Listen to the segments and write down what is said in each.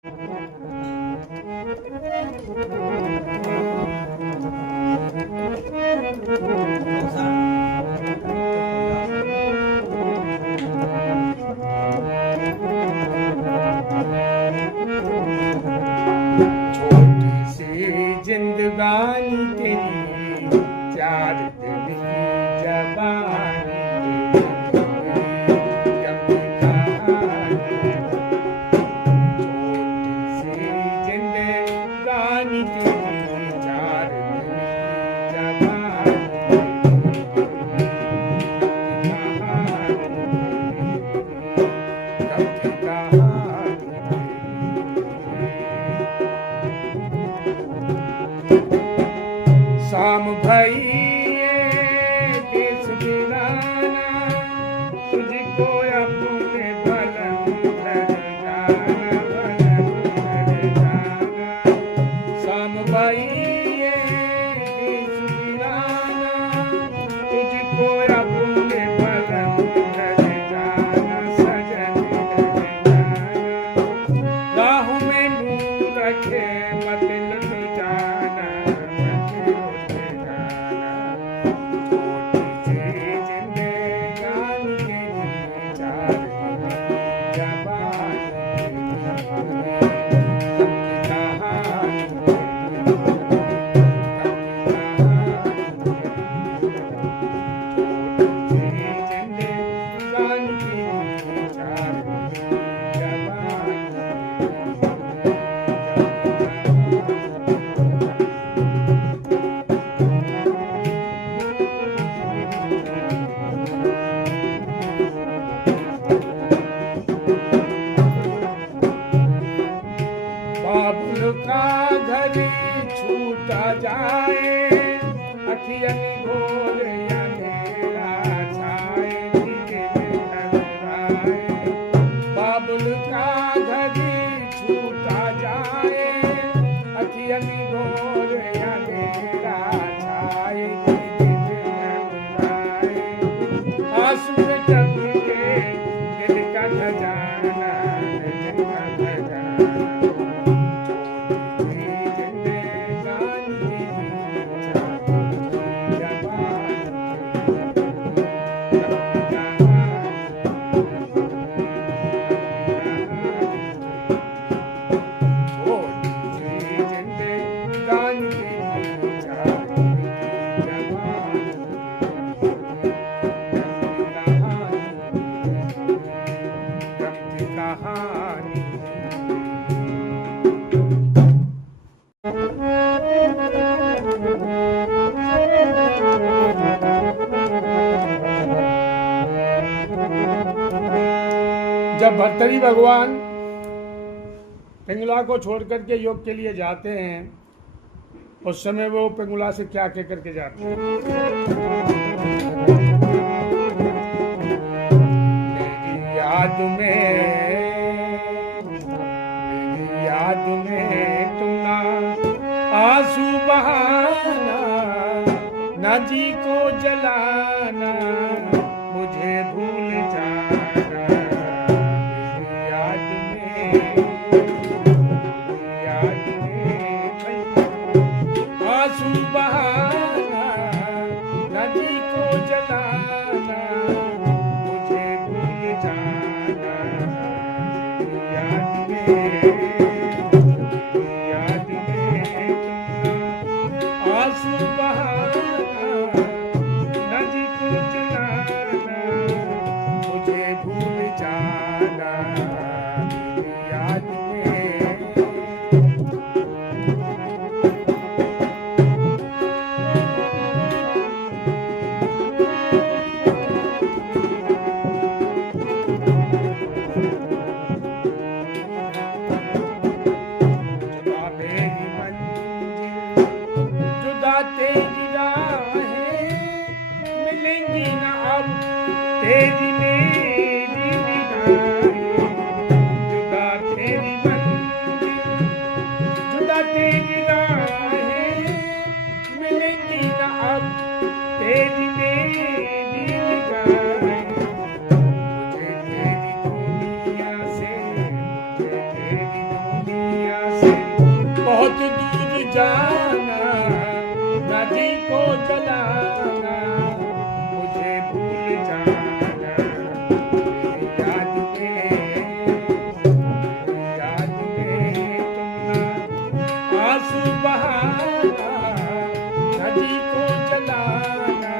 छोटी सी जिंदगानी तेरी, 4 दिन की जवानी तेरी, कभी कहानी। छोटी सी जिंदगानी तेरी, 4 दिन की जवानी तेरी, कभी कहानी तेरी। शाम भई देश वीराना, तुझको अपने बलम धर जाना, बलम धर जाना। शाम भई देश वीराना, तुझको अपने बलम धर जाना, सजन धर जाना। राह में मुँह रखे मत लुट जाना, मत लुट जाना। छोटी सी जिंदगानी तेरी, 4 दिन की जवानी तेरी, कभी कहानी तेरी, कभी कहानी तेरी। छोटी सी बाबुल का घर छूटा जाए, अखियन घोर अंधेरा छाए, धीरे घबराए। बाबुल का घर छूटा जाए, अखियन घोर अंधेरा छाए, धीरे घबराए। आंसू में टपके दिल का खजाना, दिल का खजाना। जब भर्तरी भगवान पिंगला को छोड़ करके योग के लिए जाते हैं, उस समय वो पिंगला से क्या कह करके जाते हैं? मेरी याद में तुम ना आंसू बहाना, ना जी को जलाना, मुझे भूल जाना। आंसू बहाना, नदी को जलाना, मुझे भूल जाना। याद में आंसू बहाना, नदी को जलाना, जाना, नदी को जलाना, मुझे भूल जाना, मेरी याद में तुम ना आंसू बहाना, नदी को जलाना,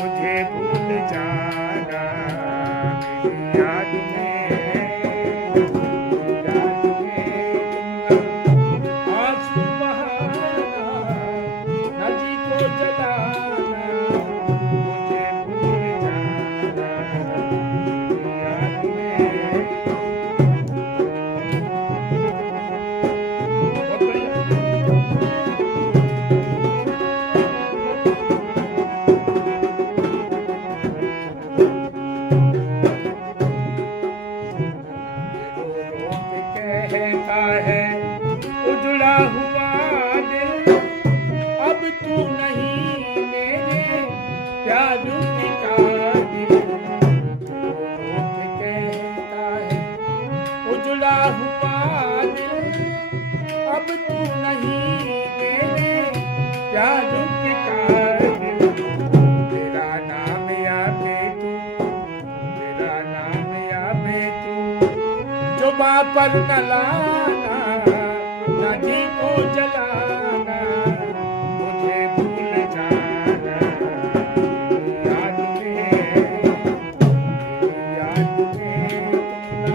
मुझे भूल जाना, मेरी याद में आंसू बहाना, नदी को जलाना, मुझे भूल जाना, मेरी याद में। बहुत बढ़िया। कहता है उजड़ा हुआ दिल, अब तू नहीं मेरे प्यार की काबिल। कहता है उजड़ा हुआ दिल, अब तू नहीं मेरे प्यार की काबिल। तेरा नाम यादे तू, तेरा नाम यादे तू, जुबां पर न लाना, नदी को जलाना, मुझे भूल जाना, मेरी याद में तुम ना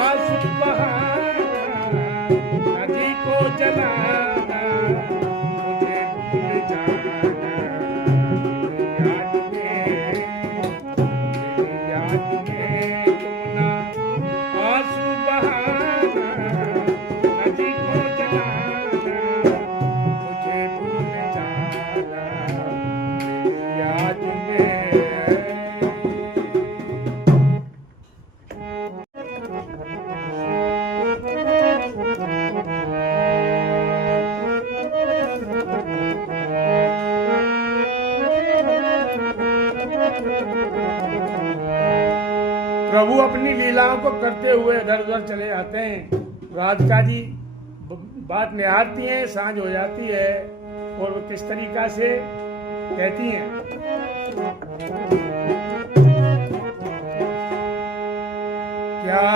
आंसू बहाना, नदी को जलाना, मुझे भूल जाना, मेरी याद में तुम ना आंसू बहाना, नदी को जलाना, मुझे भूल जाना, मेरी याद में। प्रभु अपनी लीलाओं को करते हुए इधर उधर चले जाते हैं। राधिका जी बात निहारती हैं, सांझ हो जाती है और वो किस तरीका से कहती हैं। क्या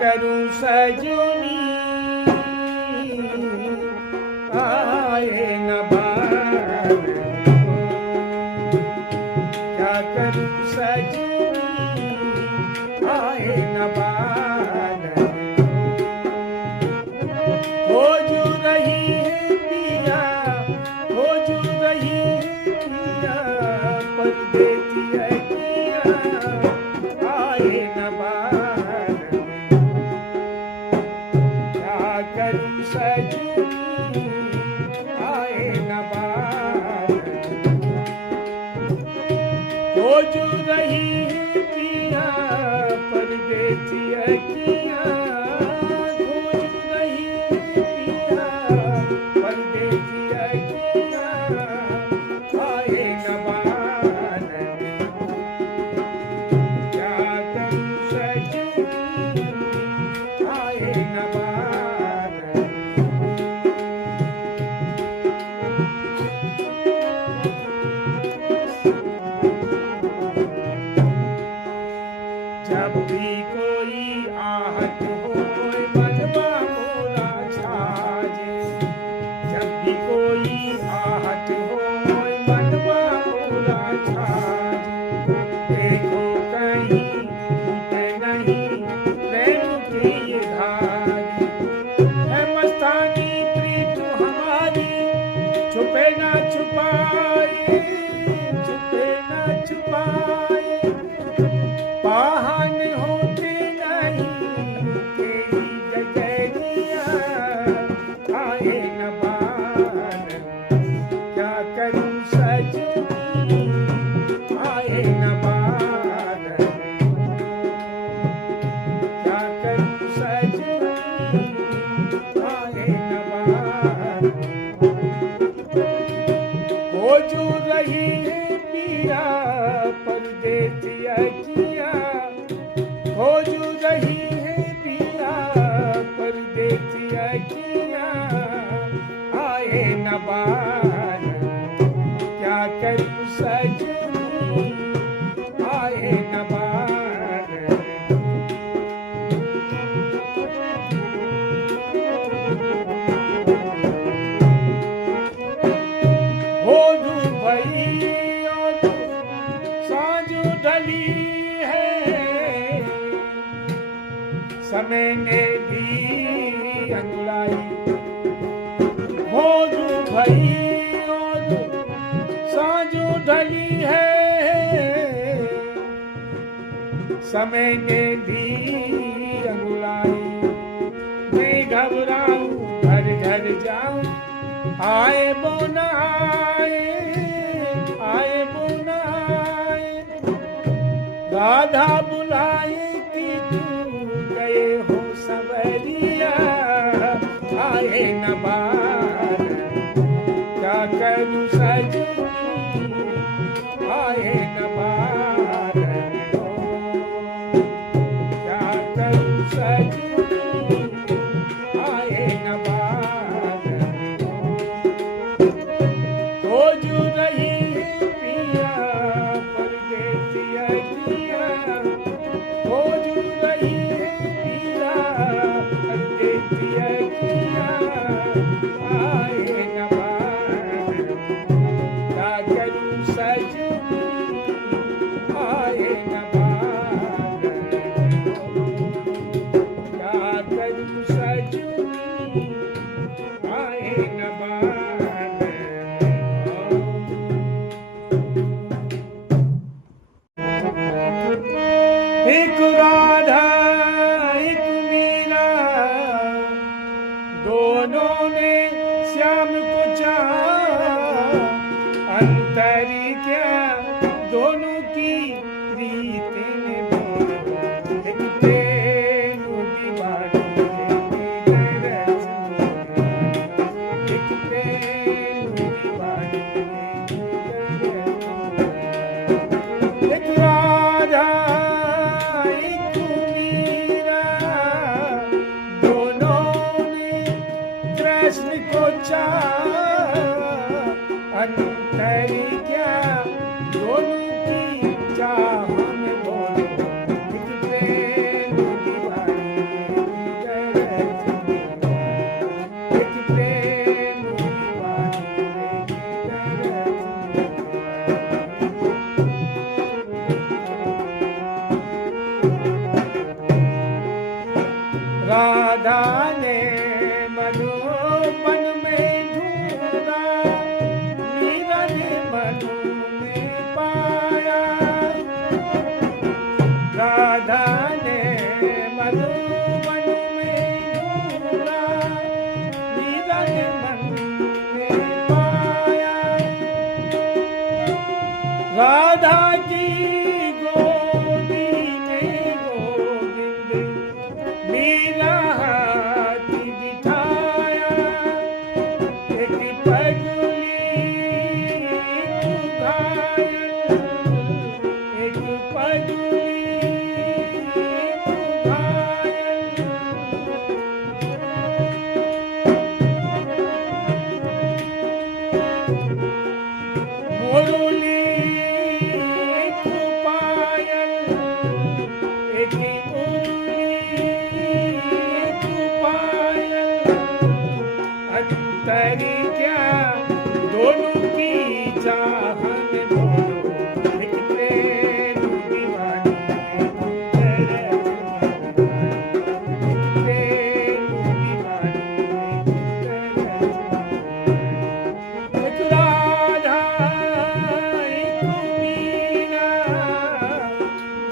करूं सजनी आए न बार, क्या करूं सजनी आए न बार, खोज रही है पिया, खोज रही है पिया, परदेसी है पिया आए न बार। क्या करूं सजनी आए न समय ने दी अंगुलाई भोजू भई और साँझू ढली है समय ने दी अंगुलाई मैं घबराऊं घर घर जाऊं आए बोना आए बोना राधा बुलाए कि तू गए हो सवरिया आए न बार क्या करूं सजनी आए न बार क्या करूं सजनी आए न बार खोजू रही पिया परदेसिया किया खोजू रही पिया परदेसिया किया आए न बार क्या करूं सजनी आए न बार क्या करूं सजनी आए न बार एक राधा एक मीरा दोनों ने श्याम को चाहा अंतरी क्या दोनों की प्रीति ने एक तेनु दीवानी एक तेनु दीवानी एक राधा एक मीरा दोनों ने कृष्ण को चाहा अंतरी क्या दोनों की चाह में बोलो एक प्रेम दीवानी एक प्रेम राधा ने मधुबन में ढूंढा मीरा ने मधु में पाया राधा ने मधुबन में ढूंढा मीरा ने मधु में पाया राधा की गोदी में गोविंद मीरा हाथी बिठाया एक पगली घायल एक पगली घायल मुरली एक पायल एक अंतरी क्या दोनों की चाह में बोलो एक प्रेम दीवानी एक प्रेम दीवानी एक राधा एक मीरा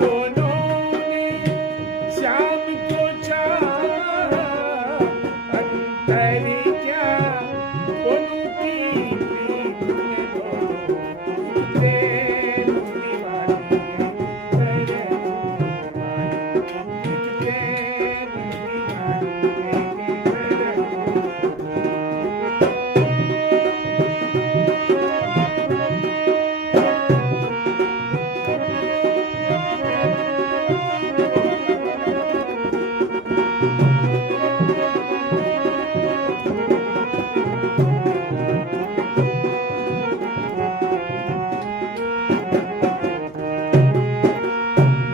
दोनों ने श्याम को चाहा अंतरी क्या दोनों की प्रीत में बोलो प्रेम दीवानी प्रेम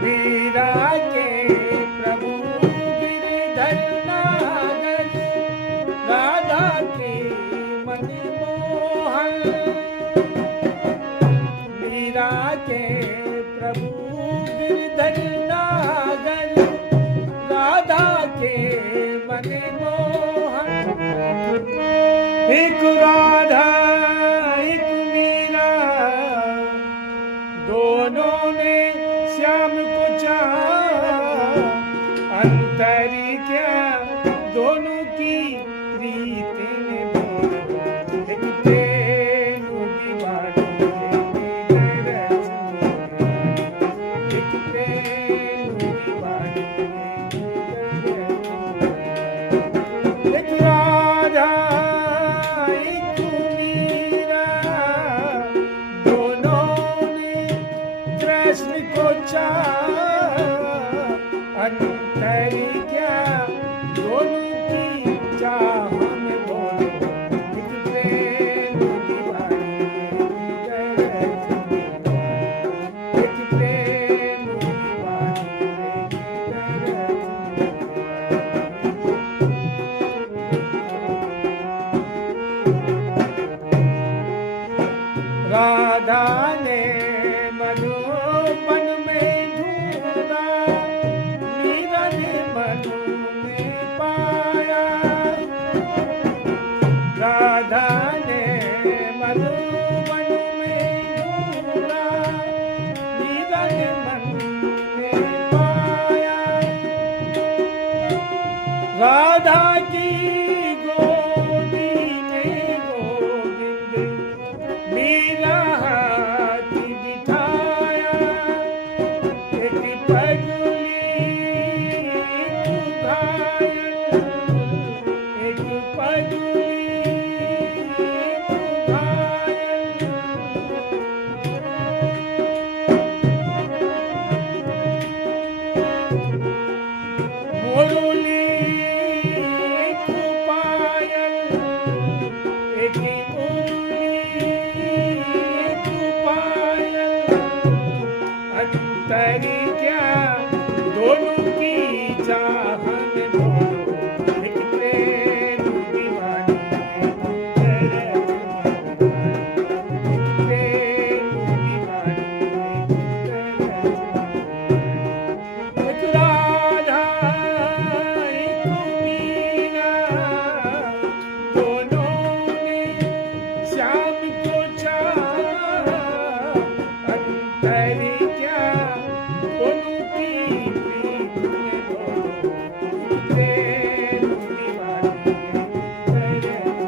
मीरा के प्रभु गिरधर नागर राधा के मन मोहन मीरा के प्रभु गिरधर नागर राधा मनमोहन। एक राधा एक मीरा, दोनों ने श्याम को चाहा। अंतर क्या दोनों की प्रीत में बोलो। एक प्रेम की बात, एक प्रेम की बात, एक राधा एक मीरा, दोनों ने कृष्ण को चाहा। अंतर क्या दोनों की चाह में बोलो। एक प्रेम की बानी, एक प्रेम की बानी, राधा ने मधुबन में ढूंढा, मीरा ने मधु में पाया। राधा ने मधुबन में ढूंढा, मीरा ने मधु में पाया। राधा की गोदी में गोविंद मीरा हाथ बिठाया। एक पगली घायल, एक पगली घायल। मुरली एक पायल, एक मुरली एक पायल। अंतर क्या दोनों की चाह में बोलो। एक प्रेम की बानी, एक प्रेम की बानी, एक राधा एक मीरा, दोनों ने श्याम को चाहा। अंतर क्या दोनों की प्रीत में बोलो। प्रेम की बानी, प्रेम की बानी,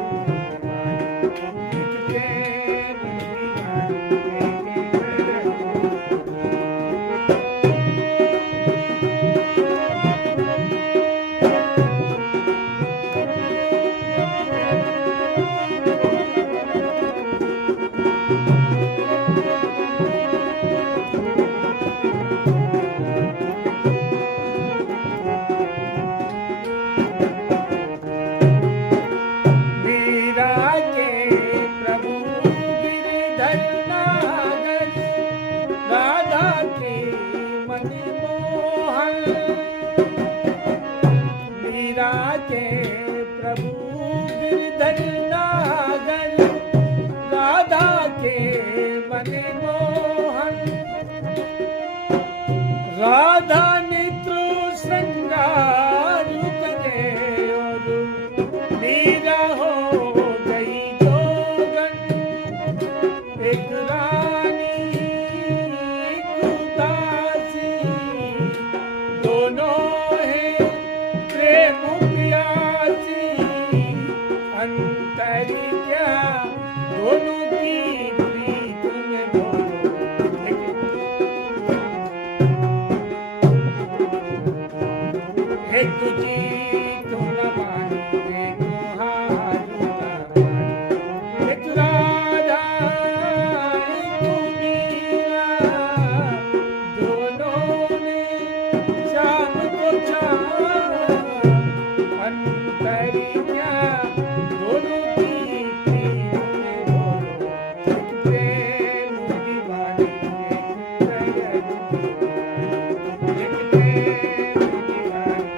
मीरा के प्रभु गिरधर नागर, राधा के मनमोहन। मीरा के प्रभु गिरधर नागर, राधा के मनमोहन। राधा नेत्र श्रृंगार करे और मीरा हो गई जोगन। एक रानी एक दासी, दोनों हैं प्रेम प्यासी। अंतर क्या दोनों की प्रीत में बोलो। एक तुझी तो न मानी, एक हारू न मानी। एक राधा एक मीरा, दोनों ने श्याम को चाहा। अंतर क्या दोनों की प्रीत में बोलो। एक प्रेम की बानी, एक प्रेम की बानी, एक प्रेम की बानी,